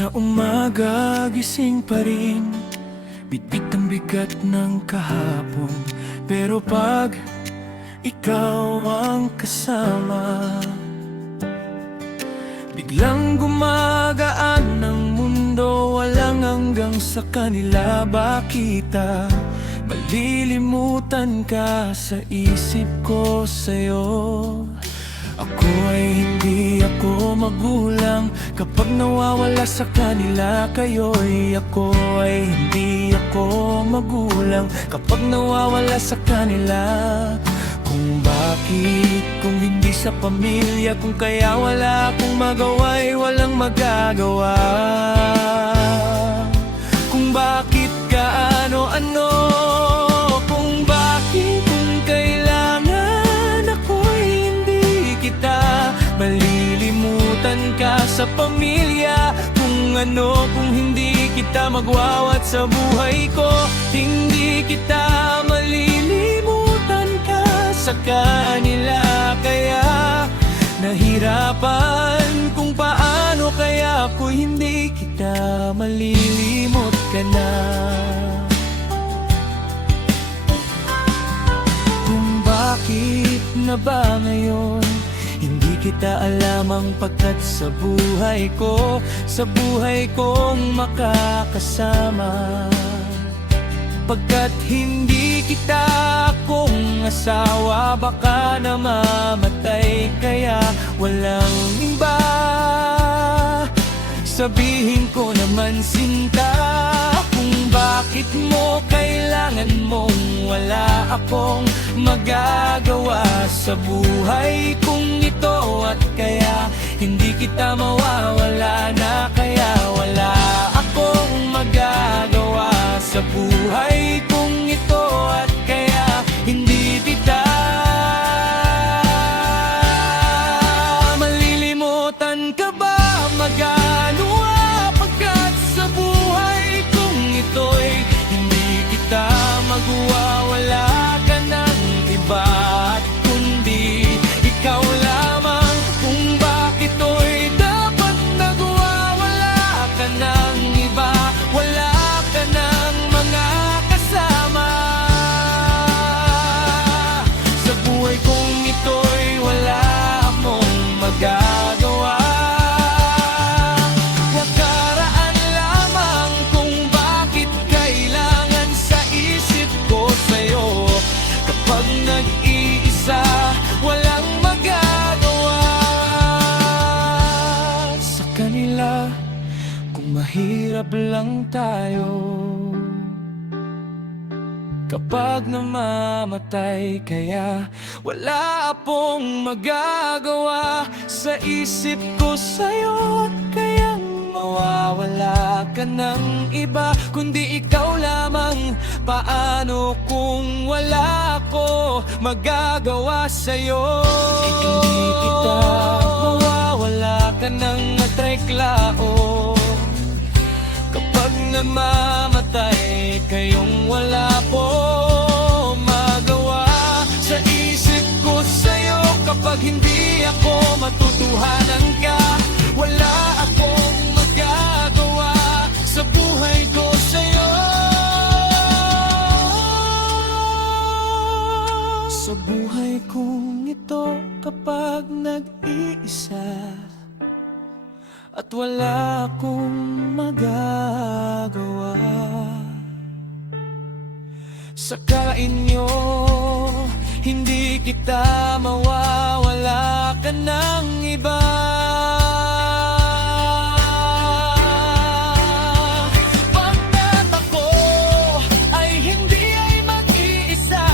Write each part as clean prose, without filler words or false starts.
Sa umaga gising pa rin, bitbit ang bigat ng kahapon. Pero pag ikaw ang kasama, biglang gumagaan ng mundo. Walang hanggang sa kanila, bakit malilimutan ka sa isip ko sa'yo. Ako ay hindi ako magulang kapag nawawala sa kanila kayo'y. Ako ay hindi ako magulang kapag nawawala sa kanila. Kung bakit, kung hindi sa pamilya, kung kaya wala akong magawa'y walang magagawa. Kung bakit kaano-ano, kung bakit, kung kailangan ako'y hindi kita malilimutan ka sa pamilya. Kung ano, kung hindi kita magwawat sa buhay ko, hindi kita malilimutan ka sa kanila. Kaya nahirapan kung paano kaya ako hindi kita malilimot ka na. Kung bakit na ba ngayon hindi kita alamang pagkat sa buhay ko, sa buhay kong makakasama. Pagkat hindi kita akong asawa, baka namamatay. Kaya walang iba, sabihin ko naman sinta. Kung bakit mo kailangan mong wala akong magagawa sa buhay kong ito. At kaya hindi kita mawawala na, kaya wala akong magagawa sa buhay kong ito. At kaya hindi kita malilimutan ka ba, magano pagkat sa buhay kong ito'y hindi kita magwawala ka ng iba. At kundi ikaw lamang, kung bakit to'y dapat nagwawala ka ng iba. Wala ka ng mga kasama sa buhay kong ito'y wala akong magagawa. Nakaraan lamang kung bakit kailangan sa isip ko sa'yo. Kapag nag-iisa, walang magagawa sa kanila. Kung mahirap lang tayo kapag namamatay, kaya wala pong magagawa sa isip ko sa'yo. At kaya mawawala ka ng iba, kundi ikaw lamang. Paano kung wala ako magagawa sa'yo? Hindi kita mawawala ka ng atreklao kapag namamatay kayong wala po magawa sa isip ko sa'yo. Kapag hindi ako matutuhanan ka, wala akong magagawa sa buhay ko sa'yo. Sa buhay kong ito kapag nag-iisa at wala akong magagawa sa kainyo, hindi kita mawawala ka ng iba. Pagkat ako ay hindi ay mag-iisa,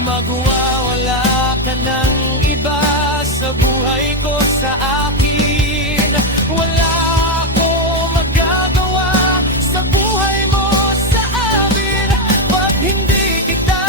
magwawala ka ng iba sa buhay ko, sa akin. Wala akong magagawa sa buhay mo, sa amin. Pag hindi kita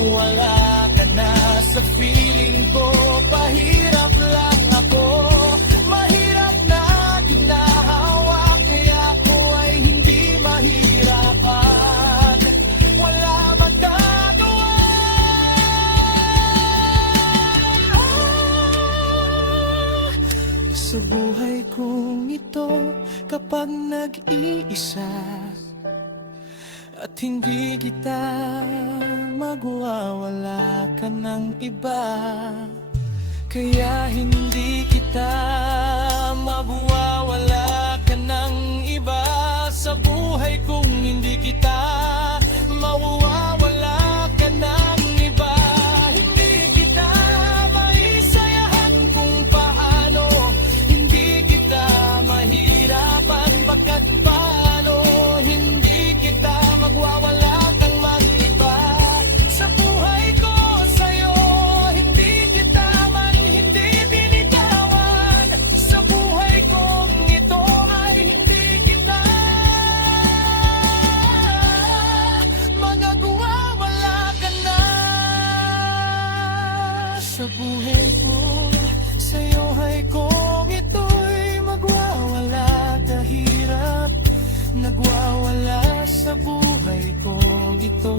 wala ka na sa feeling ko. Pahirap lang ako, mahirap na ginahawa, kaya ako ay hindi mahirapan. Wala magagawa. Sa buhay kong ito, kapag nag-iisa at hindi kita magwawala ka ng iba, kaya hindi kita magwawala ka ng iba. Sa buhay kong hindi kita mawawala ka ng iba. Hindi kita maisayahan kung paano, hindi kita mahirapan baka't paano, hindi kita magwawala kang mag-iba. Sa buhay ko sa'yo, hindi kita man hindi binitawan. Sa buhay kong ito ay hindi kita magagwawala ka na. Sa buhay ko sa'yo ay kung ito'y magwawala, kahirap nagwawala sa buhay kong ito.